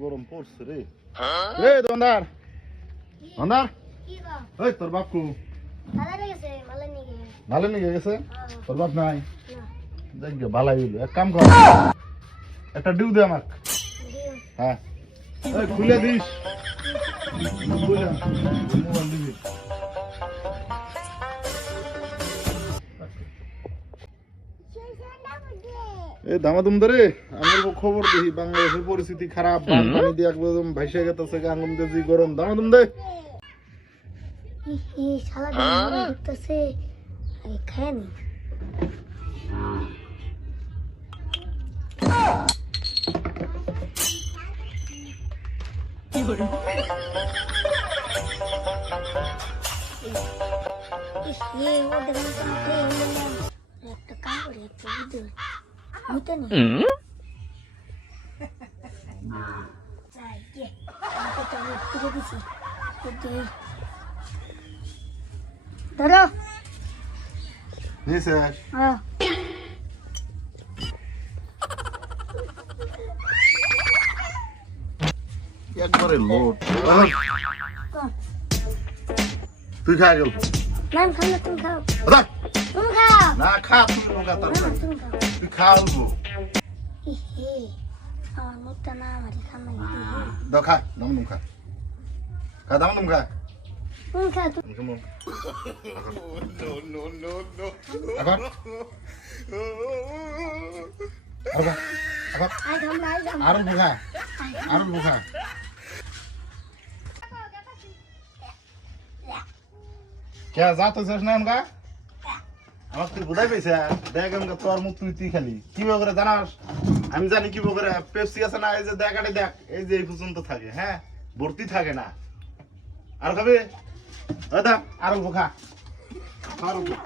গরম পড়ছে রে। এই দোকানদার দোকানদার, এই তোর বাপু ভালো নিয়ে গেছে, তোর বাপ নাই? দেখ ভালাই হইলো, এক কাম কর, একটা ডিউ দে আমাকে। হ্যাঁ খুলে দিস, খুলে মোবাইল দিবি। এই দামাদুম ধরে আমার খবর দেখি, বাংলাদেশের পরিস্থিতি খারাপ, পানি দিয়ে একদম ভাইসে গেছে, আঙ্গুম দিয়ে গরম। দামাদুম দে ধরো নিছে। একবারে লোড। তুই খা গেল তুমি খাও না, খা তুই, তুই খা অল্প আমার মুখটা না আমারই খামাই দাও, খা দামাদুম খা, খা দামাদুম খা। তুমি খাও আরো খা, আরো খা। কে যাতে চাস না আমগা? আমার তুই বুঝাই পেয়েছে, দেখ আমগা তোর মুখ তুই খালি কি করে জানাস? আমি জানি কি করে। পেপসি আছে না, এই যে দেখাটি দেখ, এই যে এই পর্যন্ত থাকে, হ্যাঁ ভর্তি থাকে না। আর খাবে আরো খা, আরো খা।